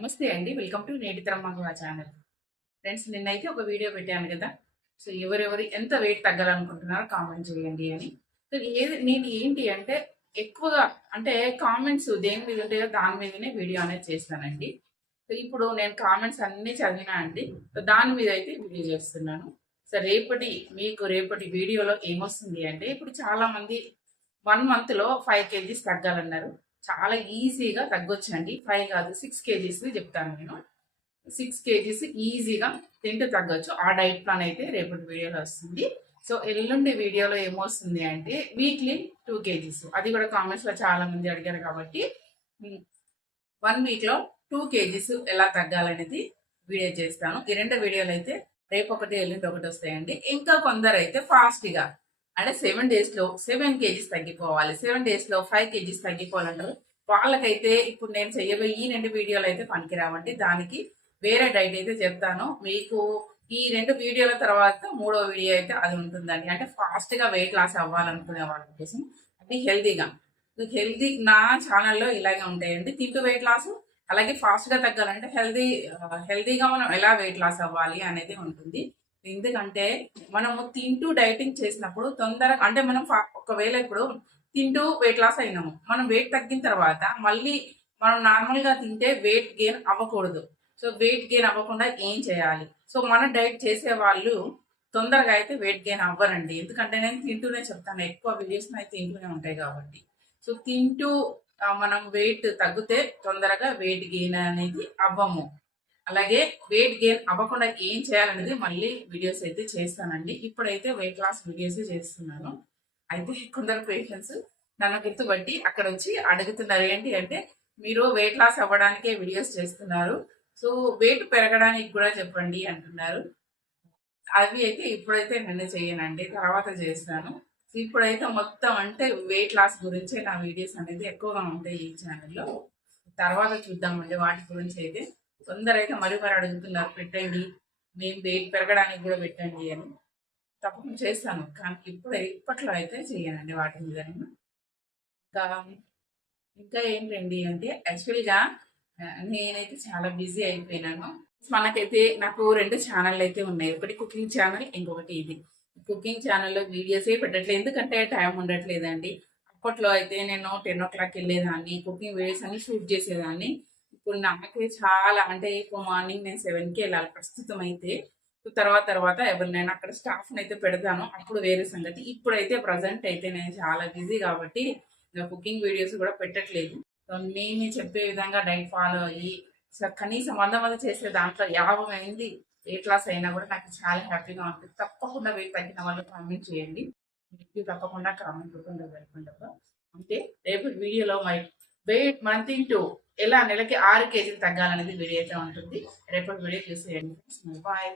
నమస్తే అండి. Welcome to నేటి తరం ఛానల్. ఫ్రెండ్స్ నిన్నైతే ఒక వీడియో పెట్టాను కదా. సో ఎవరెవరు ఎంత వెయిట్ తగ్గాలనుకుంటున్నారో కామెంట్ చేయండి అని. సో ఏది నేను ఏంటి అంటే ఎక్కువగా అంటే కామెంట్స్ దేని మీద ఉంటాయో దాని మీదనే వీడియో అనేది చేస్తానండి. సో ఇప్పుడు నేను కామెంట్స్ అన్నీ చదివినా అండి సో దాని మీద అయితే వీడియో చేస్తున్నాను. సో రేపటి మీకు రేపటి వీడియోలో ఏమొస్తుంది అంటే ఇప్పుడు చాలామంది వన్ మంత్లో ఫైవ్ కేజీస్ తగ్గాలన్నారు. చాలా ఈజీగా తగ్గొచ్చండి. ఫైవ్ కాదు సిక్స్ కేజీస్ చెప్తాను నేను. సిక్స్ కేజీస్ ఈజీగా తింటూ తగ్గొచ్చు. ఆ డైట్ ప్లాన్ అయితే రేపటి వీడియోలో వస్తుంది. సో ఎల్లుండి వీడియోలో ఏమొస్తుంది అంటే వీక్లీ టూ కేజీస్. అది కూడా కామెంట్స్లో చాలా మంది అడిగారు కాబట్టి వన్ వీక్లో టూ కేజీస్ ఎలా తగ్గాలనేది వీడియో చేస్తాను. ఈ రెండు వీడియోలు అయితే రేపు ఒకటి ఎల్లుండి ఒకటి వస్తాయండి. ఇంకా కొందరు అయితే ఫాస్ట్గా అంటే సెవెన్ డేస్లో సెవెన్ కేజీస్ తగ్గిపోవాలి. సెవెన్ డేస్లో ఫైవ్ కేజీస్ తగ్గిపోవాలంటారు వాళ్ళకైతే ఇప్పుడు నేను చేయబోయే ఈ రెండు వీడియోలు అయితే పనికిరావండి. దానికి వేరే డైట్ అయితే చెప్తాను. మీకు ఈ రెండు వీడియోల తర్వాత మూడో వీడియో అయితే అది ఉంటుందండి. అంటే ఫాస్ట్గా వెయిట్ లాస్ అవ్వాలనుకునే వాళ్ళ కోసం. అది హెల్తీగా హెల్తీ నా ఛానల్లో ఇలాగే ఉంటాయండి. తింటూ వెయిట్ లాస్ అలాగే ఫాస్ట్గా తగ్గాలంటే హెల్తీ హెల్తీగా మనం ఎలా వెయిట్ లాస్ అవ్వాలి అనేది ఉంటుంది. ఎందుకంటే మనము తింటూ డైటింగ్ చేసినప్పుడు తొందరగా అంటే మనం ఒకవేళ ఇప్పుడు తింటూ వెయిట్ లాస్ అయినాము. మనం వెయిట్ తగ్గిన తర్వాత మళ్ళీ మనం నార్మల్గా తింటే వెయిట్ గెయిన్ అవ్వకూడదు. సో వెయిట్ గెయిన్ అవ్వకుండా ఏం చేయాలి? సో మన డైట్ చేసే వాళ్ళు తొందరగా అయితే వెయిట్ గెయిన్ అవ్వరండి. ఎందుకంటే నేను తింటూనే చెప్తాను. ఎక్కువ వీడియోస్ అయితే తింటూనే ఉంటాయి కాబట్టి. సో తింటూ మనం వెయిట్ తగ్గితే తొందరగా వెయిట్ గెయిన్ అనేది అవ్వము. అలాగే వెయిట్ గెయిన్ అవ్వకుండా ఏం చేయాలనేది మళ్ళీ వీడియోస్ అయితే చేస్తానండి. ఇప్పుడైతే వెయిట్ లాస్ వీడియోస్ చేస్తున్నాను. అయితే కొందరు పేషెంట్స్ నన్ను గుర్తుపట్టి అక్కడ వచ్చి అడుగుతున్నారు ఏంటి అంటే మీరు వెయిట్ లాస్ అవ్వడానికే వీడియోస్ చేస్తున్నారు. సో వెయిట్ పెరగడానికి కూడా చెప్పండి అంటున్నారు. అవి అయితే ఇప్పుడైతే నేను చేయనండి తర్వాత చేస్తాను. ఇప్పుడైతే మొత్తం అంటే వెయిట్ లాస్ గురించే నా వీడియోస్ అనేది ఎక్కువగా ఉంటాయి ఈ ఛానల్లో తర్వాత చూద్దామండి వాటి గురించి అయితే. కొందరైతే మరి మరి అడుగుతున్నారు పెట్టండి. మేము వెయిట్ పెరగడానికి కూడా పెట్టండి అని. తప్పకుండా చేస్తాను. కానీ ఇప్పుడు ఇప్పట్లో అయితే చేయనండి వాటి మీద. నేను. ఇంకా ఇంకా ఏంటండి అంటే యాక్చువల్గా నేనైతే చాలా బిజీ అయిపోయినాను. మనకైతే నాకు రెండు ఛానల్ అయితే ఉన్నాయి. ఒకటి కుకింగ్ ఛానల్ ఇంకొకటి ఇది. కుకింగ్ ఛానల్లో వీడియోసే పెట్టట్లేదు. ఎందుకంటే టైం ఉండట్లేదండి. అప్పట్లో అయితే నేను టెన్ ఓ క్లాక్ వెళ్ళేదాన్ని. కుకింగ్ వీడియోస్ అన్ని షూట్ చేసేదాన్ని. ఇప్పుడు నాకే చాలా అంటే ఇప్పుడు మార్నింగ్ నేను సెవెన్కి వెళ్ళాలి ప్రస్తుతం అయితే తర్వాత తర్వాత ఎవరినైనా అక్కడ స్టాఫ్ని అయితే పెడతాను. అప్పుడు వేరే సంగతి. ఇప్పుడైతే ప్రజెంట్ అయితే నేను చాలా బిజీ కాబట్టి కుకింగ్ వీడియోస్ కూడా పెట్టట్లేదు. సో నేను చెప్పే విధంగా డైట్ ఫాలో అయ్యి కనీసం వంద మంది చేసే దాంట్లో యాభై మంది వెయిట్ లాస్ అయినా కూడా నాకు చాలా హ్యాపీగా ఉంటుంది. తప్పకుండా వెయిట్ తగ్గిన వాళ్ళు కామెంట్ చేయండి. మీకు తప్పకుండా కామెంట్ రూపంలో వెళ్ళకుండా అంటే రేపు వీడియోలో మరి వెయిట్ మనం తింటూ ఎలా నెలకి ఆరు కేజీలు తగ్గాలనేది వీడియో అయితే ఉంటుంది. రేపటి వీడియో చూసేయండి. బాయ్